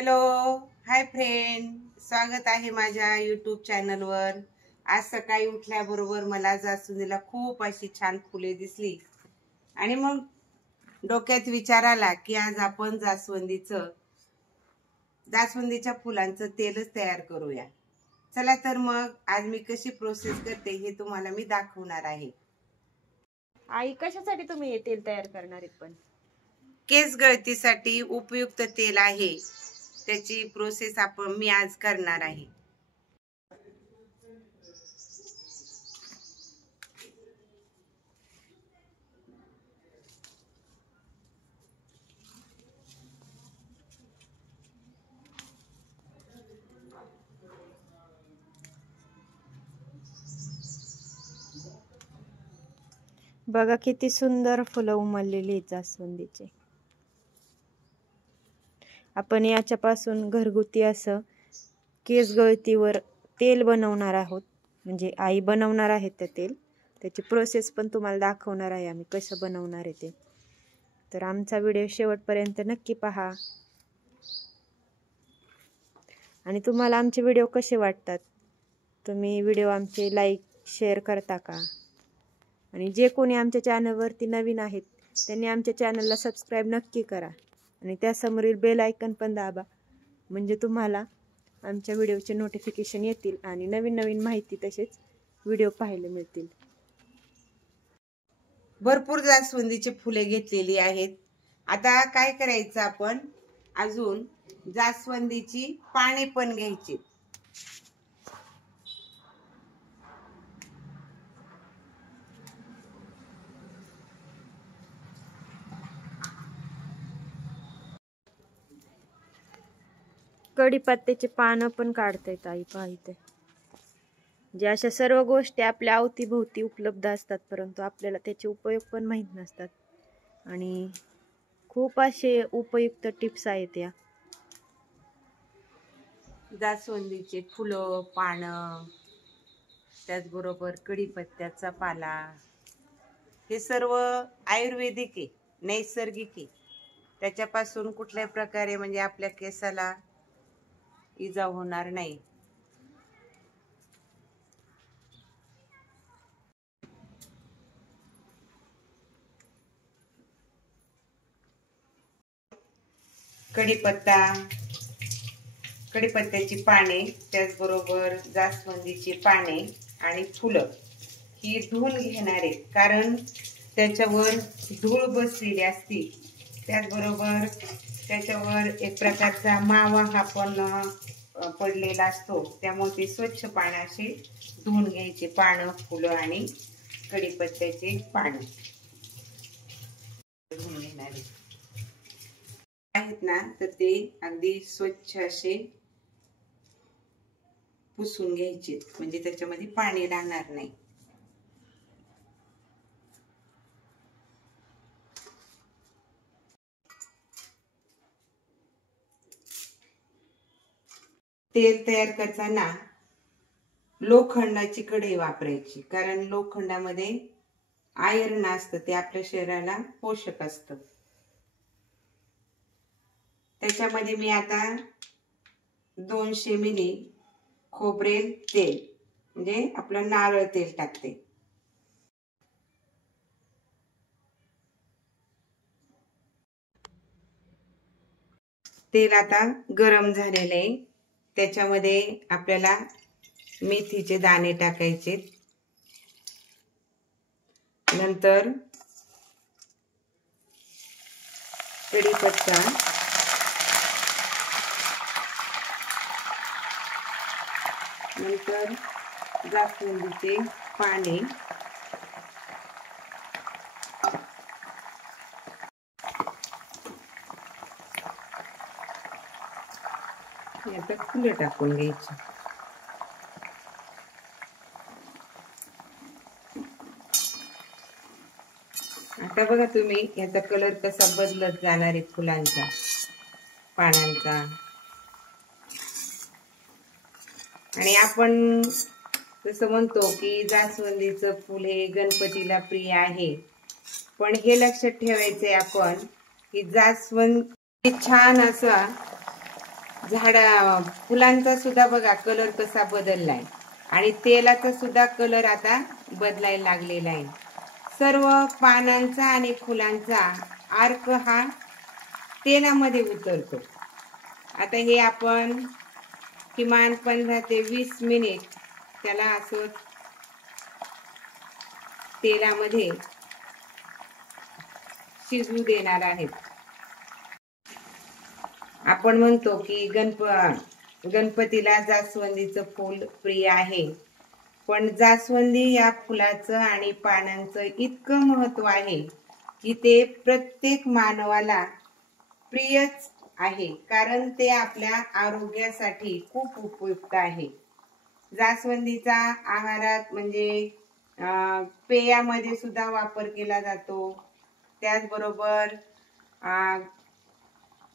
Hello hi friend, स्वागत आहे माझ्या यूट्यूब चॅनलवर। आज सकाळी उठल्याबरोबर मला जास्वंदीला खूप अशी छान फुले दिसली आणि मग डोक्यात विचार आला की आज आपण जास्वंदीच्या फुलांचं तेलच तयार करूया। चला तर मग आज मी कशी प्रोसेस करते हे तुम्हाला मी दाखवणार आहे। आई, कशासाठी तुम्ही हे तेल तयार करणार आहेत? पण केस गळतीसाठी उपयुक्त तेल आहे, त्याची प्रोसेस मी आज करणार आहे। बघा किती सुंदर फुलं उमललेली आहेत जास्वंदीचे। आपण याच्यापासून घरगुती असं केस गळतीवर तेल बनवणार आहोत, म्हणजे आई बनवणार आहे ते तेल। त्याची प्रोसेस पण तुम्हाला दाखवणार आहे आम्ही कसं बनवणार आहे ते। तर आमचा व्हिडिओ शेवटपर्यंत नक्की पहा। आणि तुम्हाला आमचे व्हिडिओ कसे वाटतात, तुम्ही व्हिडिओ आमचे लाईक शेअर करता का? आणि जे कोणी आमच्या चॅनलवरती नवीन आहेत त्यांनी आमच्या चॅनलला सबस्क्राईब नक्की करा आणि त्यासमोरील बेल आयकन पण दाबा, म्हणजे तुम्हाला आमच्या व्हिडिओचे नोटिफिकेशन येतील आणि नवीन नवीन माहिती तसेच व्हिडिओ पाहायला मिळतील। भरपूर जास्वंदीची फुले घेतलेली आहेत। आता काय करायचं, आपण अजून जास्वंदीची पाने पण घ्यायची। कढीपत्त्याचे पानं पण काढतायत आई, पहा इथे। जे अशा सर्व गोष्टी आपल्या अवतीभोवती उपलब्ध असतात, परंतु आपल्याला त्याचे उपयोग पण माहीत नसतात। आणि खूप असे उपयुक्त टिप्स आहेत या। जास्वंदीचे फुलं, पानं, त्याचबरोबर कढीपत्त्याचा पाला, हे सर्व आयुर्वेदिक आहे, नैसर्गिक आहे। त्याच्यापासून कुठल्याही प्रकारे म्हणजे आपल्या केसाला इजा होणार नाही। कढीपत्त्याची पाने, त्याचबरोबर जास्वंदीची पाने आणि फुलं ही धुवून घेणार आहेत, कारण त्याच्यावर धूळ बसलेली असते। त्याचबरोबर त्याच्यावर एक प्रकारचा मावा हा पण पडलेला असतो, त्यामुळे ते स्वच्छ पाण्याशी धुवून घ्यायचे, पानं, फुलं आणि कढीपत्त्याचे पाने धुवून घेणार आहेत ना, तर ते अगदी स्वच्छ असे पुसून घ्यायचे, म्हणजे त्याच्यामध्ये पाणी राहणार नाही। तेल तयार करताना लोखंडाची कढई वापरायची, कारण लोखंडामध्ये आयर्न असतं, ते आपल्या शरीराला पोषक असतं। त्याच्यामध्ये मी आता 200 मिली खोबरेल तेल, म्हणजे आपलं नारळ तेल टाकते। तेल आता गरम झालेलं आहे, त्याच्यामध्ये आपल्याला मेथीचे दाणे टाकायचे, नंतर कढीपत्ता, नंतर जास्वंदीचे पाने, आता फुलं टाकून घ्यायची। आता बघा तुम्ही याचा कलर कसा बदलत जाणार आहे, फुलांचा, पानांचा। आणि आपण जसं म्हणतो की जास्वंदीचं फुल हे गणपतीला प्रिय आहे, पण हे लक्षात ठेवायचंय आपण की जास्वंद छान असा फुलांचा सुद्धा बघा कलर कसा बदललाय आणि तेलाचा सुद्धा कलर आता बदलायला लागलेला आहे. सर्व पानांचा आणि फुलांचा अर्क हा तेलामध्ये उतरतो. आता हे आपण किमान 15 ते 20 मिनिट त्याला असं तेलामध्ये शिजू देणार आहेत. आपण म्हणतो की गणपतीला जास्वंदीचं फूल प्रिय आहे, पण जास्वंदी या फुलाचं आणि पानांचं इतकं महत्व आहे की ते प्रत्येक मानवाला प्रियच आहे, कारण ते आपल्या आरोग्यासाठी खूप उपयुक्त आहे. जास्वंदीचा आहारात म्हणजे पेयामध्ये सुद्धा वापर केला जातो. त्याचबरोबर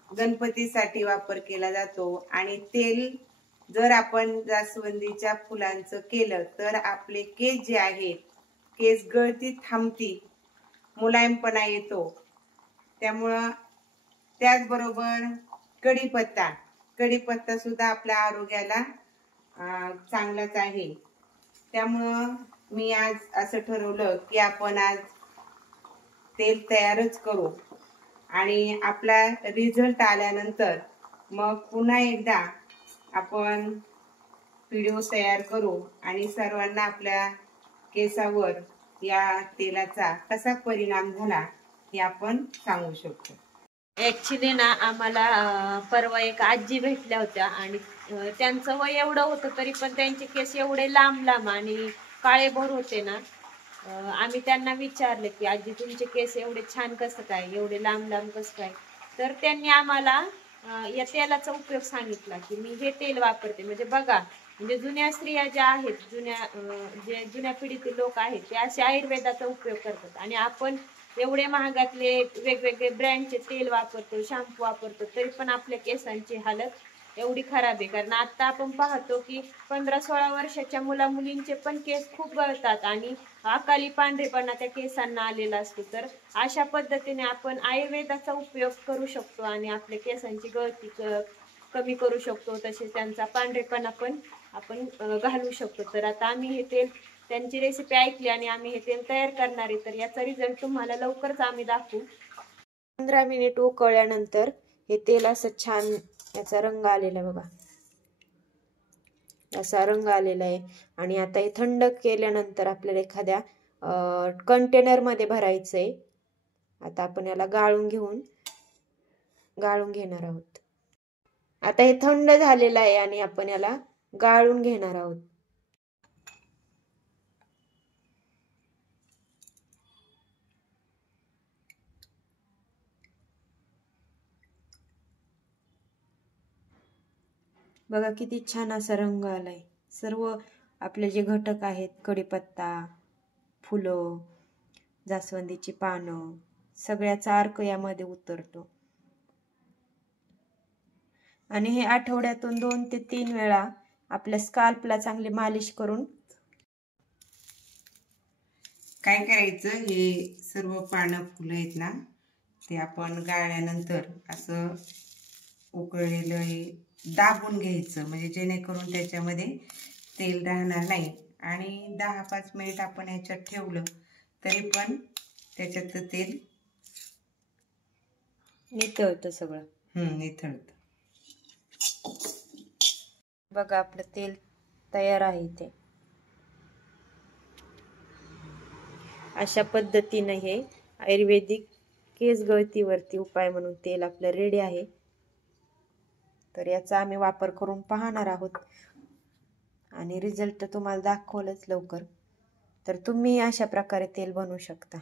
गणपतीसाठी वापर केला जातो. आणि तेल जर आपण जास्वंदीच्या फुलांचं केलं तर आपले केस जे आहेत, केस गळती थांबती, मुलायमपणा येतो. त्यामुळं त्याचबरोबर कढीपत्ता सुद्धा आपल्या आरोग्याला चांगलाच आहे. त्यामुळं मी आज असं ठरवलं की आपण आज तेल तयारच करू आणि आपला रिझल्ट आल्यानंतर मग पुन्हा एकदा आपण व्हिडिओ तयार करू आणि सर्वांना आपल्या केसावर या तेलाचा कसा परिणाम झाला हे आपण सांगू शकतो. ऍक्च्युली ना आम्हाला परवा एक आजी भेटल्या होत्या आणि त्यांचं वय एवढं होतं तरी पण त्यांचे केस एवढे लांब आणि काळेभोर होते ना. आम्ही त्यांना विचारले की आजी तुमचे केस एवढे छान कसं काय, एवढे लांब कसं काय. तर त्यांनी आम्हाला या तेलाचा उपयोग सांगितला की मी हे तेल वापरते. म्हणजे बघा, म्हणजे जुन्या स्त्रिया ज्या आहेत, जुन्या पिढीतील लोक आहेत, ते असे आयुर्वेदाचा उपयोग करतात आणि आपण एवढे महागातले वेगवेगळे ब्रँडचे तेल वापरतो, शॅम्पू वापरतो, तरी पण आपल्या केसांची हालत एवढी खराब आहे. कारण आता आपण पाहतो की 15-16 वर्षाच्या मुलींचे पण केस खूप गळतात आणि अकाली पांढरेपणा त्या केसांना आलेला असतो. तर अशा पद्धतीने आपण आयुर्वेदाचा उपयोग करू शकतो आणि आपल्या केसांची गळती कमी करू शकतो. तसेच त्यांचा पांढरेपणा पण आपण घालवू शकतो. तर आता आम्ही हे तेल, त्यांची रेसिपी ऐकली आणि आम्ही हे तेल तयार करणार आहे. तर याचा रिझल्ट तुम्हाला लवकरच आम्ही दाखवू. 15 मिनिट उकळल्यानंतर हे तेल असं छान याचा रंग आलेला आहे बघा, असा रंग आलेला आहे. आणि आता हे थंड केल्यानंतर आपल्याला एखाद्या कंटेनर मध्ये भरायचं आहे. आता आपण याला गाळून घेणार आहोत. आता हे थंड झालेलं आहे आणि आपण याला गाळून घेणार आहोत. बघा किती छान असा रंग आलाय. सर्व आपले जे घटक आहेत, कढीपत्ता, फुलं, जास्वंदीची पानं, सगळ्याचा अर्क यामध्ये उतरतो. आणि हे आठवड्यातून 2 ते 3 वेळा आपल्या स्काल्पला चांगली मालिश करून काय करायचं, हे सर्व पानं फुलं आहेत ना, ते आपण गाळल्यानंतर असं उकळलेलं हे दाबून घ्यायचं, म्हणजे जेणेकरून त्याच्यामध्ये तेल राहणार नाही. आणि 10-5 मिनिट आपण याच्यात ठेवलं तरी पण त्याच्यातलं तेल नितळतं सगळं. नितळतं. बघा आपलं तेल तयार आहे इथे. अशा पद्धतीने हे आयुर्वेदिक केस गळतीवरती उपाय म्हणून तेल आपलं रेडी आहे. तर याचा आम्ही वापर करून पाहणार आहोत आणि रिझल्ट तुम्हाला दाखवलंच लवकर. तर तुम्ही अशा प्रकारे तेल बनवू शकता.